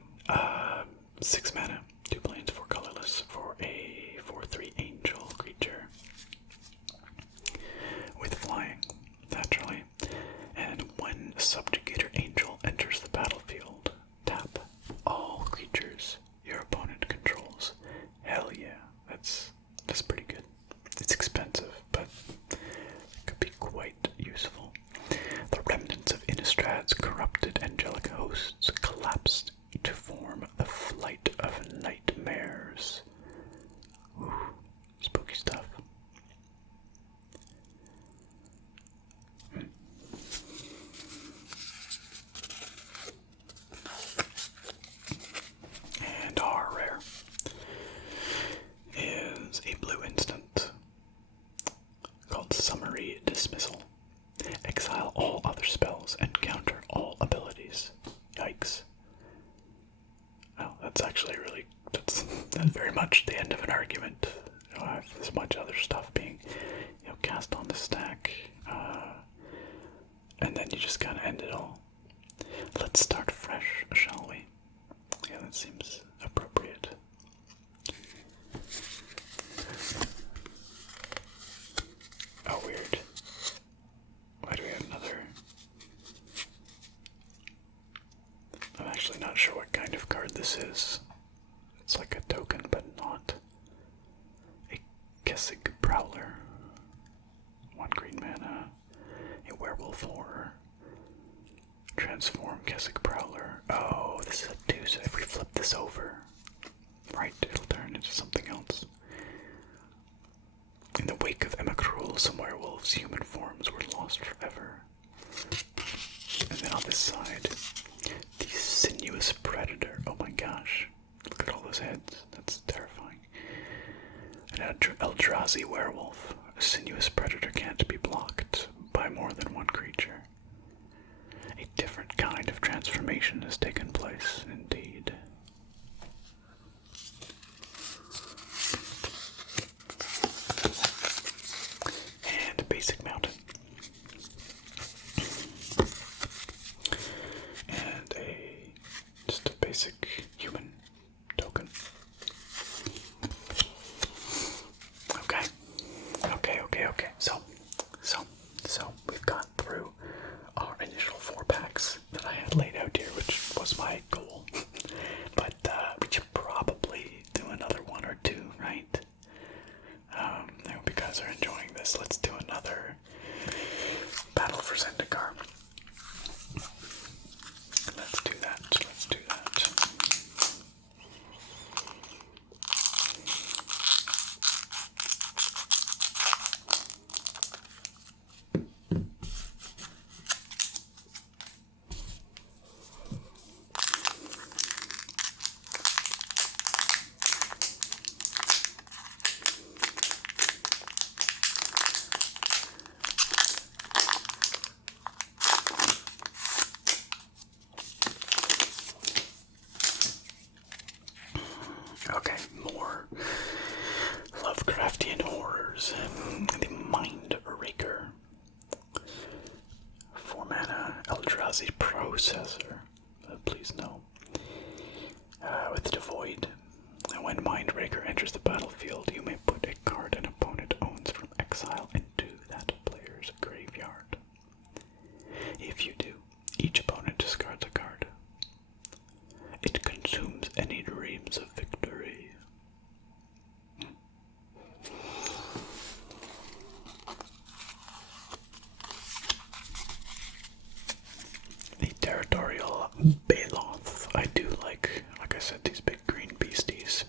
6 mana, 2 planes, 4 colorless for a 4/3 angel creature. With flying, naturally. And when Subjugator Angel enters the battlefield, tap all creatures your opponent controls. Hell yeah, that's pretty good. It's expensive, but it could be quite useful. The remnants of Innistrad's corrupted angelic hosts collapsed to form the Flight of Nightmares. Ooh, spooky stuff. And our rare is a blue instant called Summary Dismissal. Exile all other spells and counter all abilities. Yikes. very much the end of an argument. I have this much other stuff being, cast on the stack, and then you just kind of end it all. Let's start fresh, shall we? Yeah, that seems appropriate. Oh, weird. Why do we have another? I'm actually not sure what kind of card this is. It's like a token, but not. A Kessig Prowler. 1 green mana. A werewolf horror. Transform Kessig Prowler. Oh, this is a 2, so if we flip this over, right, it'll turn into something else. In the wake of Emmakruel, some werewolves' human forms were lost forever. And then on this side, the sinuous predator. Oh my gosh. Look at all those heads. That's terrifying. An Eldrazi werewolf. A sinuous predator can't be blocked by more than one creature. A different kind of transformation has taken place, indeed. And basic mountain. And just a basic human token. Okay. So we've gone through our initial 4 packs that I had laid out here, which was my goal. But we should probably do another 1 or 2, right? I hope you guys are enjoying this. Let's do another Battle for Zendikar. Let's do that. Okay, more Lovecraftian horrors. The Mind Raker. 4 mana Eldrazi processor. Please no. With Devoid. When Mind Raker enters the battlefield, you may put a card an opponent owns from exile into that player's graveyard. If you do, each opponent discards a card. It consumes any dreams of victory. The Territorial Baloth. I do like I said, these big green beasties.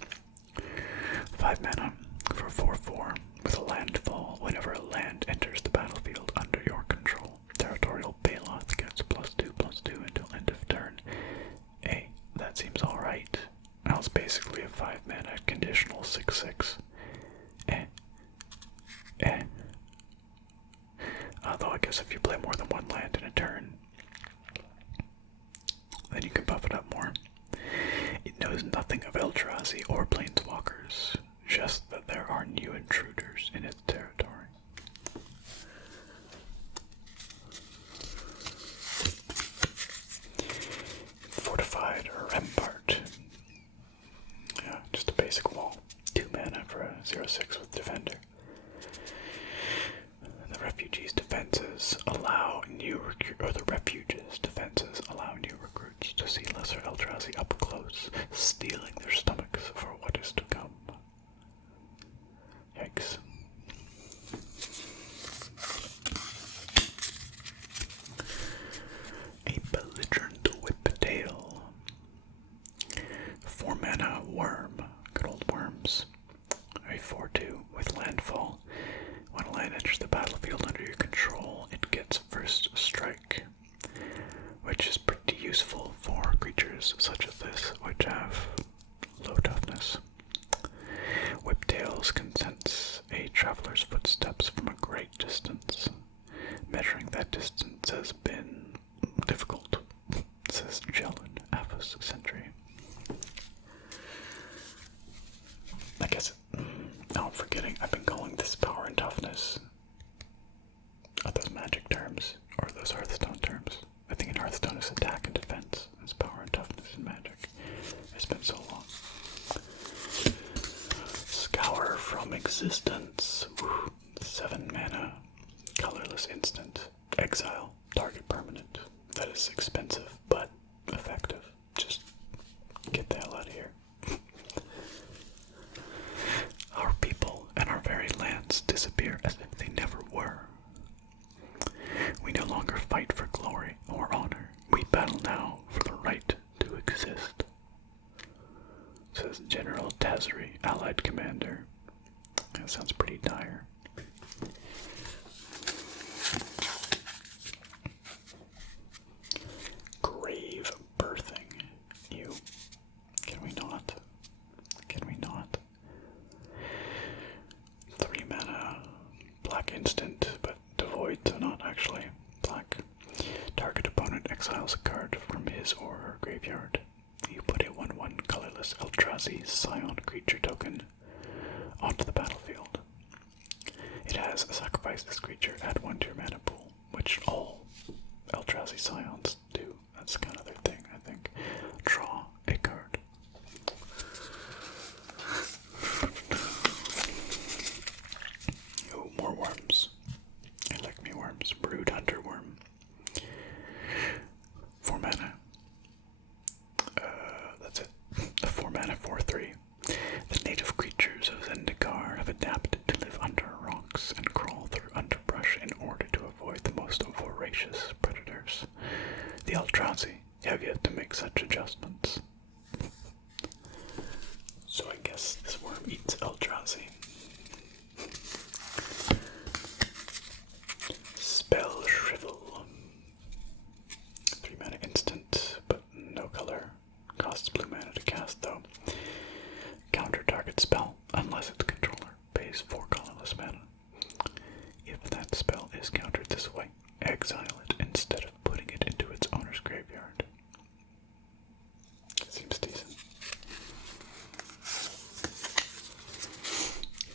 5 mana for 4/4 with a landfall. Whenever a land enters the battlefield under your control, Territorial Baloth gets +2/+2 until end of turn. Hey, that seems alright. Now it's basically a 5 mana conditional 6/6. Although I guess if you play more than 1 land in a turn, then you can buff it up more. It knows nothing of Eldrazi or Planeswalkers, just that there are new intruders in its territory. Fortified Rampart. Yeah, just a basic wall. 2 mana for a 0/6 with Defender. The refugees' defenses allow new recruits to see lesser Eldrazi up close, stealing their stomachs for what is to come. Yikes. A belligerent whiptail. 4 mana worm. Good old worms. A 4/2 with landfall. When a land enters the battlefield under your control, it gets first strike, which is pretty useful for creatures such as this, which have low toughness. Whiptails can sense a traveler's footsteps from a great distance. Measuring that distance has been difficult, says Jelen, Aphos Sentry. I've been calling this power and toughness. Are those magic terms? Or are those Hearthstone terms? I think in Hearthstone it's attack and defense. It's power and toughness in magic. It's been so long. Scour from existence. Woo. 7 mana. Colorless instant. Exile. Target permanent. That is expensive, but effective. Just get the hell out of here. Our people and our very lands disappear as if they never were. We no longer fight for glory or honor. We battle now for the right to exist. Says General Tazri, Allied Commander. That sounds pretty dire. Grave birthing. You. Can we not? Can we not? 3 mana. Black instant, but devoid, so not actually black. Target opponent exiles a card from his or her graveyard. You put a 1/1 colorless Eldrazi Scion creature token onto the battlefield. It has sacrifice this creature, add 1 to your mana pool, which all Eldrazi Scions do. That's kind of their thing, I think. Draw a card. Oh, more worms. I like me worms. Brood Hunter Worm. 4 mana. That's it. A 4 mana 4/3. The native creatures of Zendikar have adapted to live under rocks and crawl through underbrush in order to avoid the most voracious predators. The Eldrazi have yet to make such adjustments. So I guess this worm eats Eldrazi. Spell Shrivel. 3 mana instant, but no color. Costs blue mana to cast though. Counter target spell, unless its controller pays 4 colorless mana. If that spell is countered this way, exile it instead of putting it into its owner's graveyard. Seems decent.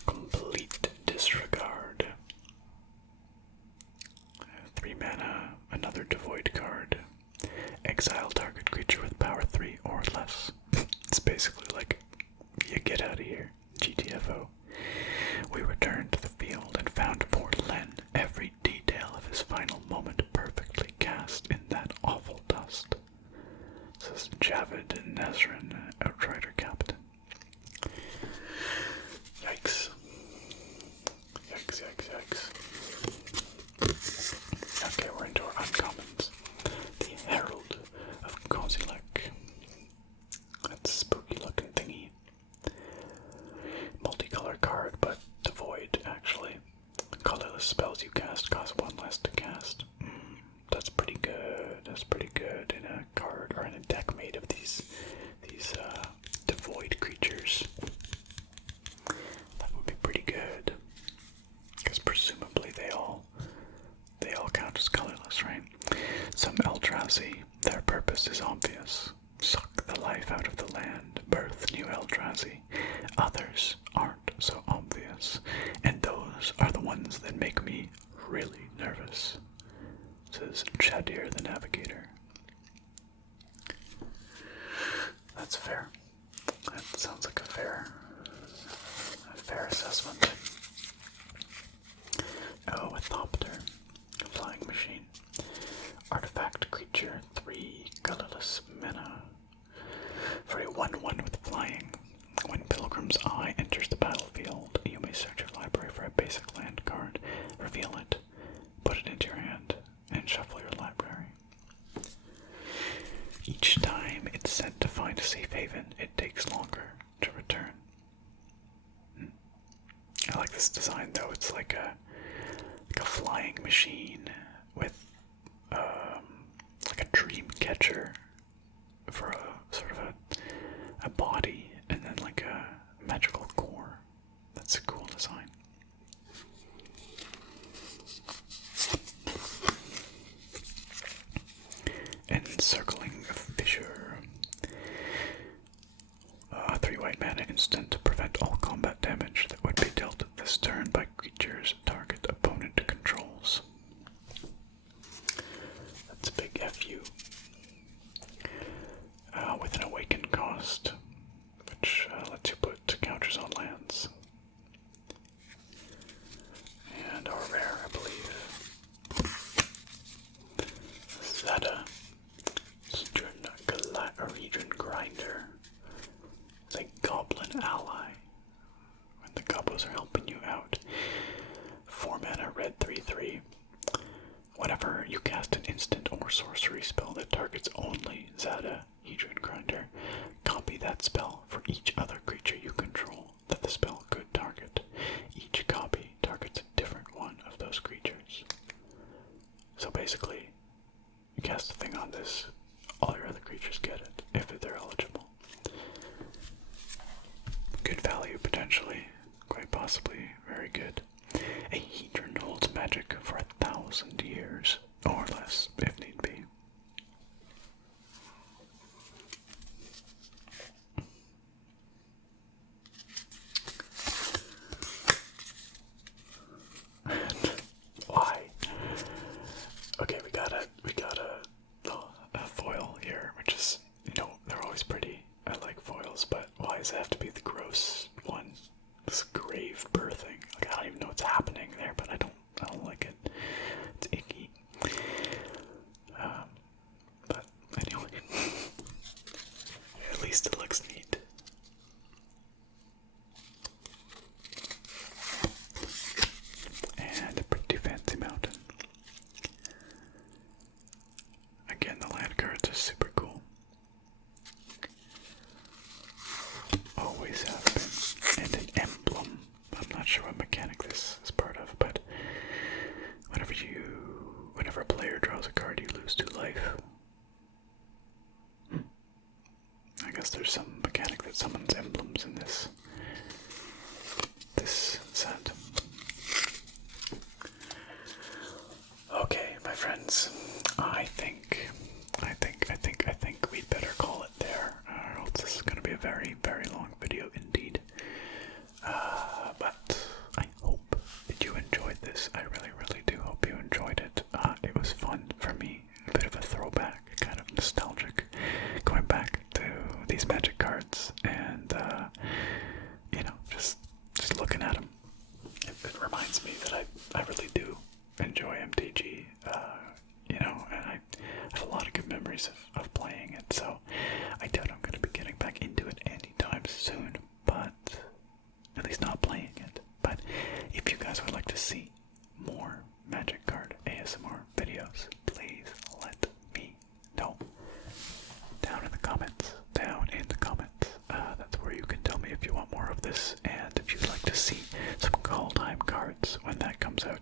Complete disregard. 3 mana, another devoid card. Exile target creature with power 3 or less. It's basically like, you get out of here, GTFO. We returned to the field and found poor Len, every detail of his final moment perfectly cast in that awful dust. Says Javid Nezrin, Outrider Captain. Yikes. Yikes, yikes, yikes. Okay, we're into our uncommons. The Herald of Kozilek. That's a spooky looking thingy. Multicolor card, but devoid, actually. Colorless spells you cast cost 1 less to cast. That's pretty good. That's pretty good in a card or in a deck made of these devoid creatures. That would be pretty good. Because presumably they all count as colorless, right? Some Eldrazi, their purpose is obvious. Suck the life out of the land, birth new Eldrazi. Others aren't so obvious, and those are the ones that make me really nervous, says Shadir the Navigator. That's fair. That sounds like a fair assessment. Oh, a Thopter. A flying machine. Artifact creature, 3 colorless mana. For a 1/1 with flying, when Pilgrim's Eye enters the battlefield, you may search your library for a basic land card, reveal it, put it into your hand, and shuffle your library. Each time it's sent to find a safe haven, it takes longer to return. I like this design though. It's like a flying machine with like a dream catcher for a sort of a body, and then like a magical core. That's a cool design. Encircling Fissure. 3 white mana instant to prevent all combat damage that would be dealt Legion Grinder. Copy that spell for each other creature you control that the spell could target. Each copy targets a different one of those creatures. So basically, you cast a thing on this, all your other creatures get it, if they're eligible. Good value, potentially. Quite possibly very good. A Hedron holds magic for 1,000 years, or less, if need be. Why? Okay, we got a foil here, which is, they're always pretty. I like foils, but why does it have to be the gross one? This grave birthing. Like, I don't even know what's happening there, but I don't like it. It's icky. But anyway, at least it looks neat. And a pretty fancy mountain. Again, the land cards are super cool. Always have been. And an emblem. I'm not sure what mechanic this is part of, but whenever a player draws a card, you lose 2 life. I guess there's some mechanic that summons emblems in this set. Okay, my friends, I think we'd better call it there, or else this is going to be a very, very long video indeed. But I hope that you enjoyed this. I really, really do hope you enjoyed it. It was fun for me, a bit of a throwback, kind of nostalgic, going back to these magic cards and, just looking at them. It reminds me that I really do enjoy MTG, and I have a lot of good memories of playing it, so I doubt I'm going to be getting back into it anytime soon, but at least not playing it. But if you guys would like to see more Magic Card ASMR videos, please let me know down in the comments. That's where you can tell me if you want more of this, and if you'd like to see some call time cards when that comes out